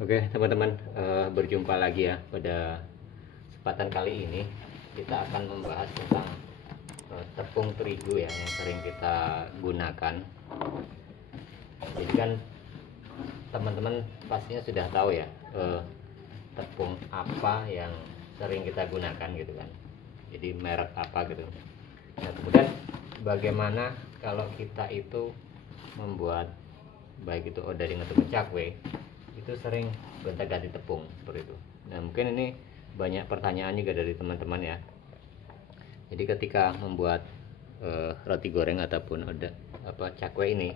Oke teman-teman, berjumpa lagi ya. Pada kesempatan kali ini kita akan membahas tentang tepung terigu ya, yang sering kita gunakan. Jadi kan teman-teman pastinya sudah tahu ya, tepung apa yang sering kita gunakan gitu kan. Jadi merek apa gitu. Nah kemudian bagaimana kalau kita itu membuat baik itu odading ataupun cakwe, itu sering gonta-ganti tepung seperti itu. Nah mungkin ini banyak pertanyaan juga dari teman-teman ya. Jadi ketika membuat roti goreng ataupun cakwe ini,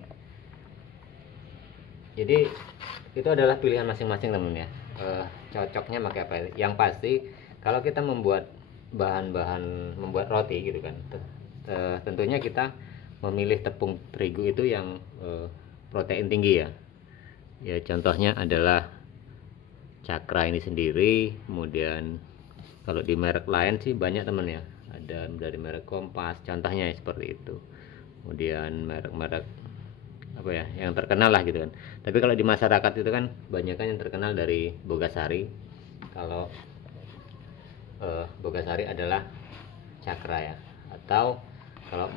jadi itu adalah pilihan masing-masing teman ya. Cocoknya pakai apa? Yang pasti kalau kita membuat bahan-bahan membuat roti gitu kan, tentunya kita memilih tepung terigu itu yang protein tinggi ya. Ya contohnya adalah Cakra ini sendiri. Kemudian kalau di merek lain sih banyak temen ya, ada dari merek Kompas contohnya ya, seperti itu. Kemudian merek-merek apa ya yang terkenal lah gitu kan. Tapi kalau di masyarakat itu kan banyak kan yang terkenal dari Bogasari. Kalau Bogasari adalah Cakra ya, atau kalau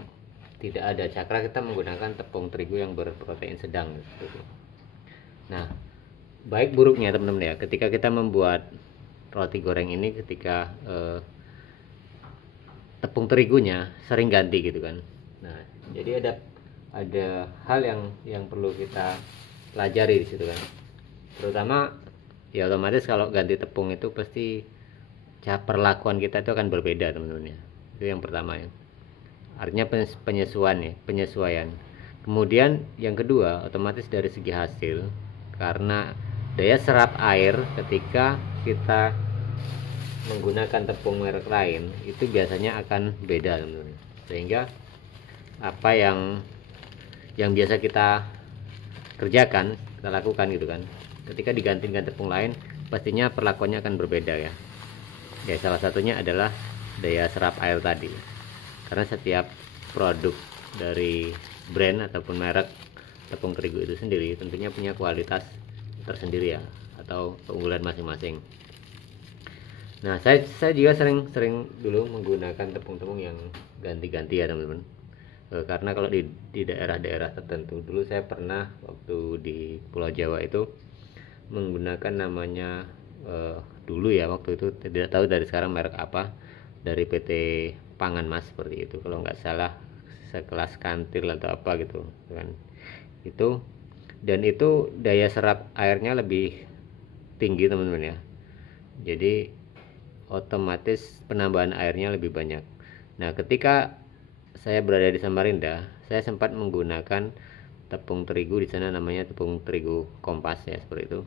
tidak ada Cakra kita menggunakan tepung terigu yang berprotein sedang gitu. Nah baik buruknya teman-teman ya, ketika kita membuat roti goreng ini, ketika tepung terigunya sering ganti gitu kan. Nah jadi ada hal yang perlu kita pelajari di situ kan, terutama ya otomatis kalau ganti tepung itu pasti perlakuan kita itu akan berbeda teman-teman ya. Itu yang pertama ya, artinya penyesuaian. Kemudian yang kedua, otomatis dari segi hasil, karena daya serap air ketika kita menggunakan tepung merek lain itu biasanya akan beda teman-teman. Sehingga apa yang biasa kita kerjakan, kita lakukan gitu kan, ketika digantikan tepung lain pastinya perlakuannya akan berbeda ya. Ya salah satunya adalah daya serap air tadi, karena setiap produk dari brand ataupun merek tepung terigu itu sendiri tentunya punya kualitas tersendiri ya, atau keunggulan masing-masing. Nah saya juga sering dulu menggunakan tepung-tepung yang ganti-ganti ya teman-teman. Karena kalau di daerah-daerah tertentu, dulu saya pernah waktu di Pulau Jawa itu menggunakan namanya dulu ya, waktu itu tidak tahu dari sekarang merek apa, dari PT Pangan Mas seperti itu kalau nggak salah, sekelas Kantil atau apa gitu kan. Itu dan itu daya serap airnya lebih tinggi teman-teman ya, jadi otomatis penambahan airnya lebih banyak. Nah ketika saya berada di Samarinda, saya sempat menggunakan tepung terigu di sana, namanya tepung terigu Kompas ya, seperti itu.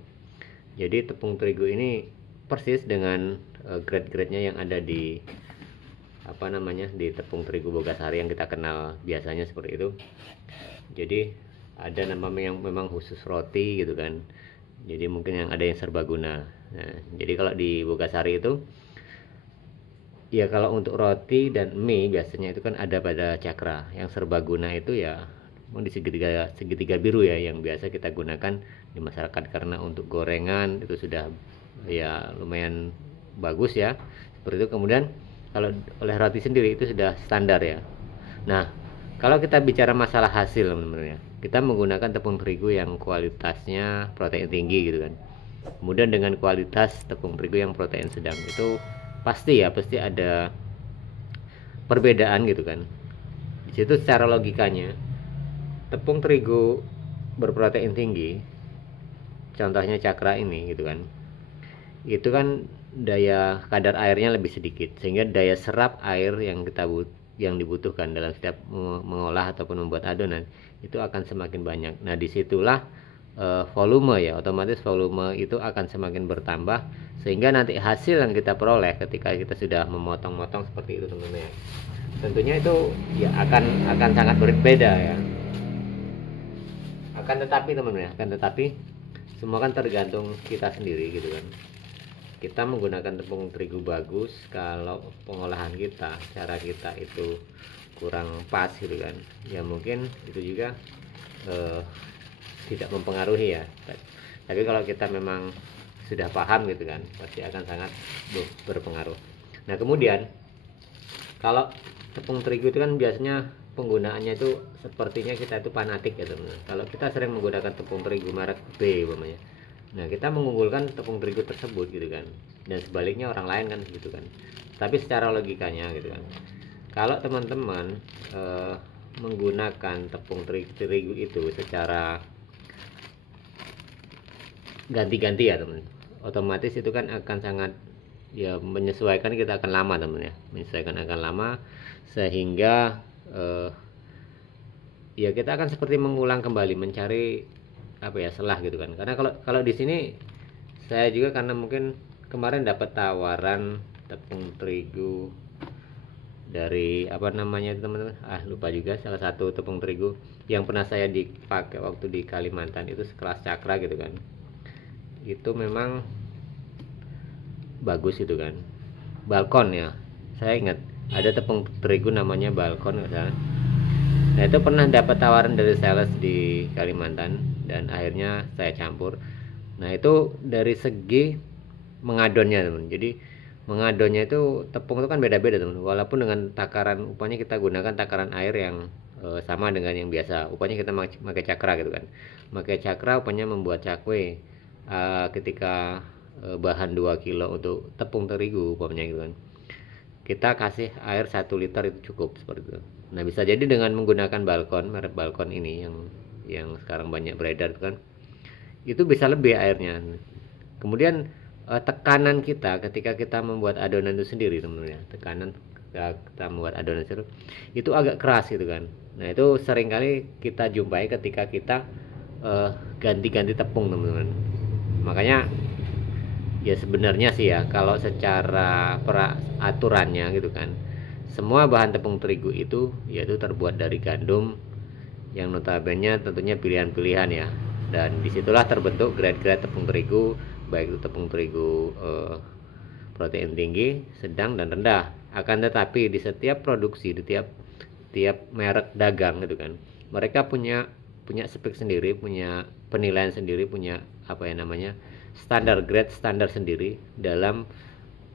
Jadi tepung terigu ini persis dengan grade-grade-nya yang ada di di tepung terigu Bogasari yang kita kenal biasanya seperti itu. Jadi ada nama yang memang khusus roti gitu kan. Jadi mungkin yang ada yang serbaguna. Nah, jadi kalau di Bogasari itu ya, kalau untuk roti dan mie biasanya itu kan ada pada Cakra. Yang serbaguna itu ya di segitiga biru ya, yang biasa kita gunakan di masyarakat, karena untuk gorengan itu sudah ya lumayan bagus ya, seperti itu. Kemudian kalau oleh roti sendiri itu sudah standar ya. Nah kalau kita bicara masalah hasil teman-teman ya, kita menggunakan tepung terigu yang kualitasnya protein tinggi gitu kan, kemudian dengan kualitas tepung terigu yang protein sedang, itu pasti ada perbedaan gitu kan. Di situ secara logikanya tepung terigu berprotein tinggi, contohnya Cakra ini gitu kan, itu kan daya kadar airnya lebih sedikit, sehingga daya serap air yang dibutuhkan dalam setiap mengolah ataupun membuat adonan itu akan semakin banyak. Nah disitulah volume ya, otomatis volume itu akan semakin bertambah, sehingga nanti hasil yang kita peroleh ketika kita sudah memotong-motong seperti itu teman-teman ya, tentunya itu ya akan sangat berbeda ya. Akan tetapi semua kan tergantung kita sendiri gitu kan. Kita menggunakan tepung terigu bagus kalau pengolahan kita, cara kita itu kurang pas gitu kan, ya mungkin itu juga tidak mempengaruhi ya. Tapi kalau kita memang sudah paham gitu kan, pasti akan sangat berpengaruh. Nah kemudian kalau tepung terigu itu kan biasanya penggunaannya itu sepertinya kita itu fanatik ya teman-teman. Kalau kita sering menggunakan tepung terigu merek B umpamanya, nah kita mengunggulkan tepung terigu tersebut gitu kan, dan sebaliknya orang lain kan gitu kan. Tapi secara logikanya gitu kan, kalau teman-teman menggunakan tepung terigu itu secara ganti-ganti ya teman, otomatis itu kan akan sangat ya menyesuaikan, kita akan lama teman ya, menyesuaikan akan lama, sehingga ya kita akan seperti mengulang kembali, mencari apa ya, selah gitu kan. Karena kalau di sini saya juga karena mungkin kemarin dapat tawaran tepung terigu dari apa namanya teman-teman, lupa juga, salah satu tepung terigu yang pernah saya dipakai waktu di Kalimantan itu sekelas Cakra gitu kan, itu memang bagus itu kan, Balkon ya, saya ingat ada tepung terigu namanya Balkon kan. Nah itu pernah dapat tawaran dari sales di Kalimantan dan akhirnya saya campur. Nah itu dari segi mengadonnya teman, jadi mengadonnya itu tepung itu kan beda-beda teman, walaupun dengan takaran upahnya kita gunakan takaran air yang sama dengan yang biasa, upahnya kita pakai Cakra gitu kan, pakai Cakra upahnya membuat cakwe ketika bahan 2 kilo untuk tepung terigu upahnya gitu kan, kita kasih air 1 liter itu cukup seperti itu. Nah bisa jadi dengan menggunakan Balkon, merek Balkon ini yang sekarang banyak beredar kan, itu bisa lebih airnya. Kemudian tekanan kita ketika kita membuat adonan itu sendiri teman-teman ya, tekanan kita membuat adonan itu agak keras gitu kan. Nah itu seringkali kita jumpai ketika kita ganti-ganti tepung teman-teman. Makanya ya sebenarnya sih ya, kalau secara peraturannya gitu kan, semua bahan tepung terigu itu yaitu terbuat dari gandum yang notabene tentunya pilihan-pilihan ya, dan disitulah terbentuk grade-grade tepung terigu, baik itu tepung terigu protein tinggi, sedang, dan rendah. Akan tetapi di setiap produksi, di tiap merek dagang gitu kan, mereka punya spek sendiri, punya penilaian sendiri, punya apa ya namanya, standar grade, standar sendiri dalam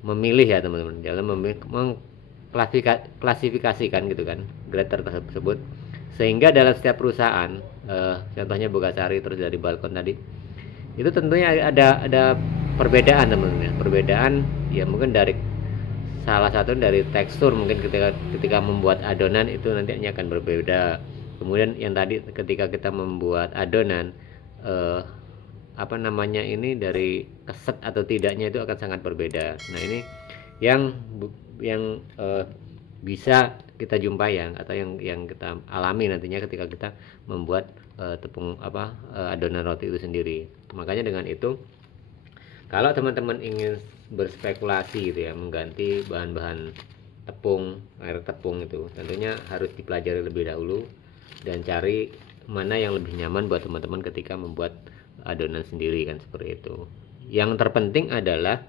memilih ya teman-teman, dalam mengklasifikasikan gitu kan grade tersebut, sehingga dalam setiap perusahaan contohnya Bogasari terus dari Balkon tadi, itu tentunya ada perbedaan teman-teman ya. Perbedaan ya mungkin dari salah satu dari tekstur, mungkin ketika membuat adonan itu nantinya akan berbeda. Kemudian yang tadi ketika kita membuat adonan apa namanya ini, dari keset atau tidaknya itu akan sangat berbeda. Nah ini yang bisa kita jumpai ya, atau yang kita alami nantinya ketika kita membuat tepung adonan roti itu sendiri. Makanya dengan itu, kalau teman-teman ingin berspekulasi gitu ya, mengganti bahan-bahan tepung, merek tepung itu tentunya harus dipelajari lebih dahulu dan cari mana yang lebih nyaman buat teman-teman ketika membuat adonan sendiri kan, seperti itu. Yang terpenting adalah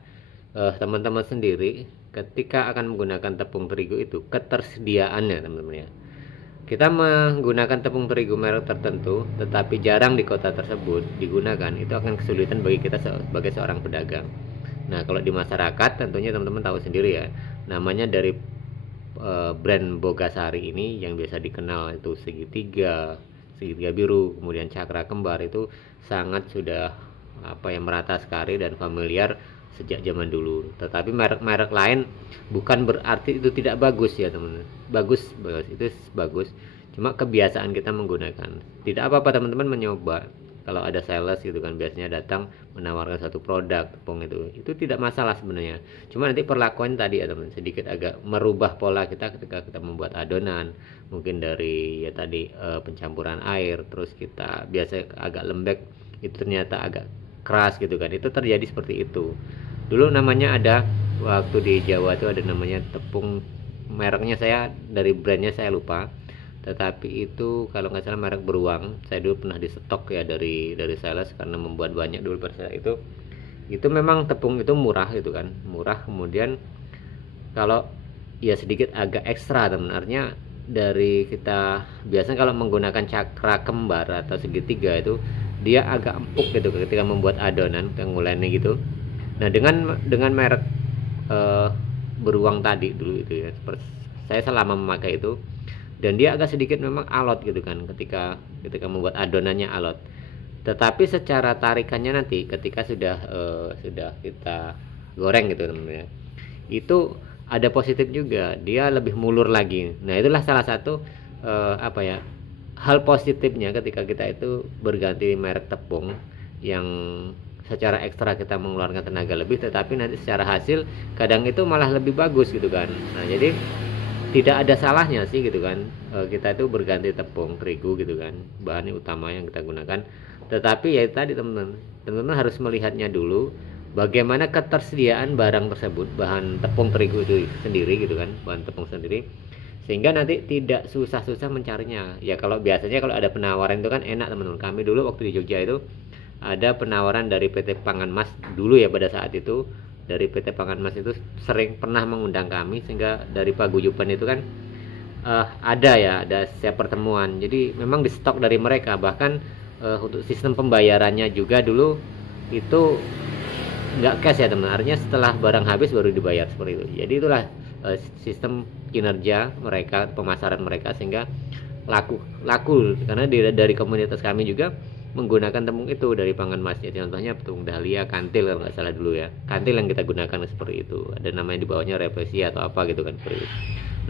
teman-teman sendiri ketika akan menggunakan tepung terigu itu ketersediaannya teman-teman ya. Kita menggunakan tepung terigu merek tertentu tetapi jarang di kota tersebut digunakan, itu akan kesulitan bagi kita sebagai seorang pedagang. Nah kalau di masyarakat tentunya teman-teman tahu sendiri ya, namanya dari brand Bogasari ini yang biasa dikenal itu segitiga biru, kemudian Cakra Kembar, itu sangat sudah merata sekali dan familiar sejak zaman dulu. Tetapi merek-merek lain bukan berarti itu tidak bagus ya teman-teman, bagus itu bagus, cuma kebiasaan kita menggunakan. Tidak apa-apa teman-teman mencoba. Kalau ada sales gitu kan, biasanya datang menawarkan satu produk tepung itu tidak masalah sebenarnya, cuma nanti perlakuan tadi ya teman, sedikit agak merubah pola kita ketika kita membuat adonan, mungkin dari ya tadi pencampuran air, terus kita biasa agak lembek itu ternyata agak keras gitu kan, itu terjadi seperti itu. Dulu namanya ada, waktu di Jawa itu ada namanya tepung, mereknya saya dari brandnya saya lupa, tetapi itu kalau nggak salah merek Beruang. Saya dulu pernah di stok ya dari sales karena membuat banyak dulu pada saat itu memang tepung itu murah gitu kan, murah. Kemudian kalau ya sedikit agak ekstra teman, artinya dari kita biasanya kalau menggunakan Cakra Kembar atau segitiga itu dia agak empuk gitu ketika membuat adonan nguleni gitu. Nah dengan merek beruang tadi dulu itu ya, saya selama memakai itu, dan dia agak sedikit memang alot gitu kan ketika membuat adonannya alot. Tetapi secara tarikannya nanti ketika sudah kita goreng gitu teman-teman ya, itu ada positif juga, dia lebih mulur lagi. Nah itulah salah satu apa ya, hal positifnya ketika kita itu berganti merek tepung yang secara ekstra kita mengeluarkan tenaga lebih, tetapi nanti secara hasil kadang itu malah lebih bagus gitu kan. Nah jadi tidak ada salahnya sih gitu kan, kita itu berganti tepung terigu gitu kan, bahan utama yang kita gunakan. Tetapi ya tadi teman-teman harus melihatnya dulu bagaimana ketersediaan barang tersebut, bahan tepung terigu itu sendiri gitu kan, bahan tepung sendiri, sehingga nanti tidak susah-susah mencarinya. Ya kalau biasanya kalau ada penawaran itu kan enak teman-teman. Kami dulu waktu di Jogja itu ada penawaran dari PT Pangan Mas dulu ya, pada saat itu dari PT Pangan Mas itu sering pernah mengundang kami, sehingga dari paguyuban itu kan ada setiap pertemuan. Jadi memang di stok dari mereka, bahkan untuk sistem pembayarannya juga dulu itu nggak cash ya teman, artinya setelah barang habis baru dibayar seperti itu. Jadi itulah sistem kinerja mereka, pemasaran mereka, sehingga laku karena dari komunitas kami juga menggunakan tepung itu dari Pangan Mas. Contohnya tepung Dahlia, Kantil kalau nggak salah dulu ya, Kantil yang kita gunakan seperti itu, ada namanya di bawahnya Represi atau apa gitu kan seperti itu.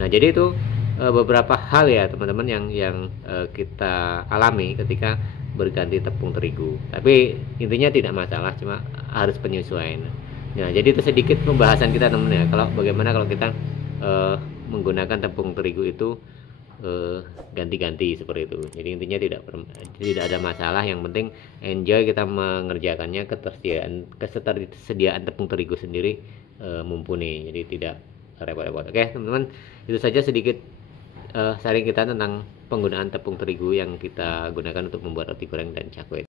Nah jadi itu beberapa hal ya teman-teman yang kita alami ketika berganti tepung terigu. Tapi intinya tidak masalah, cuma harus penyesuaian. Nah jadi itu sedikit pembahasan kita teman-teman ya, kalau bagaimana kalau kita menggunakan tepung terigu itu ganti-ganti seperti itu. Jadi intinya tidak ada masalah, yang penting enjoy kita mengerjakannya. Ketersediaan tepung terigu sendiri mumpuni, jadi tidak repot-repot. Oke teman-teman, itu saja sedikit sharing kita tentang penggunaan tepung terigu yang kita gunakan untuk membuat roti goreng dan cakwe.